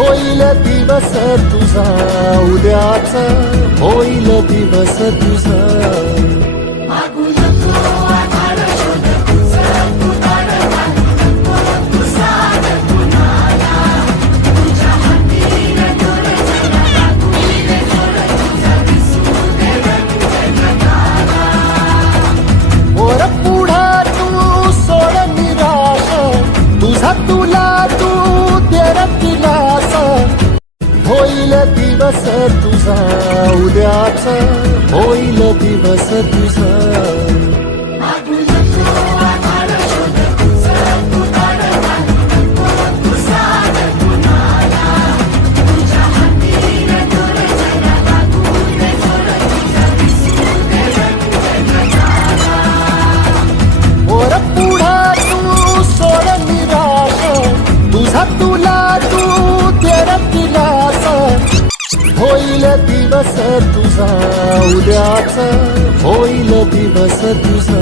होईल दिवस तुझा उद्याचा, होईल दिवस तुझा. मागू नको आधार शोध तुझा, तू दार बांधू नको तू साध कुणाला. तुझ्या हातीने डोळे जरा लागून जोर तुझा दिसू दे रंग जगाला. वर पुढा तू सोड निराश, तुझा तुला तू दे दिलास. होईल दिवस तुझा उद्याचा, होईल दिवस तुझा. मागू नको आधार शोध तुझा, तू दार बांधू नको तू साध कुणाला. तुझ्या हातीने डोळे जरा लागून जोर तुझा दिसू दे रंग जगाला. वर पुढा तू सोड निराश, तुझा तुला तू दे दिलास. होईल दिवस तुझा उद्याचा, होईल दिवस तुझा.